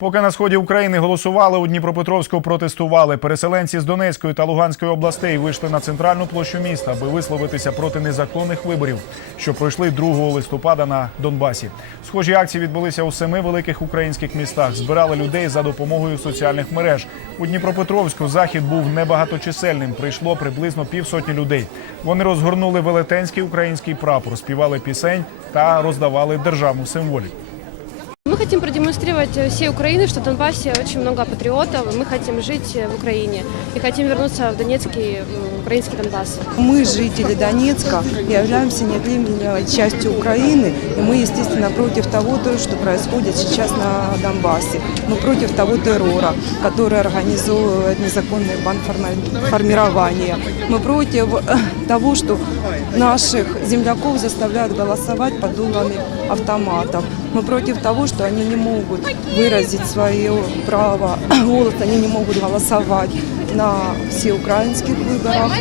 Поки на сході України голосували, у Дніпропетровську протестували. Переселенці з Донецької та Луганської областей вийшли на центральну площу міста, аби висловитися проти незаконних виборів, що пройшли 2 листопада на Донбасі. Схожі акції відбулися у семи великих українських містах. Збирали людей за допомогою соціальних мереж. У Дніпропетровську захід був небагаточисельним. Прийшло приблизно півсотні людей. Вони розгорнули велетенський український прапор, співали пісень та роздавали державну символіку. Хотим продемонстрировать всей Украине, что в Донбассе очень много патриотов, мы хотим жить в Украине и хотим вернуться в Донецкий, м, украинский Донбасс. Мы, жители Донецка, являемся неотъемлемой частью Украины, и мы, естественно, против того, то, что происходит сейчас на Донбассе. Мы против того террора, который организовывает незаконные бандформирования. Мы против э, того, что наших земляков заставляют голосовать под дулами автоматов. Мы против того, что они не могут выразить свое право голоса, они не могут голосовать на всеукраинских выборах.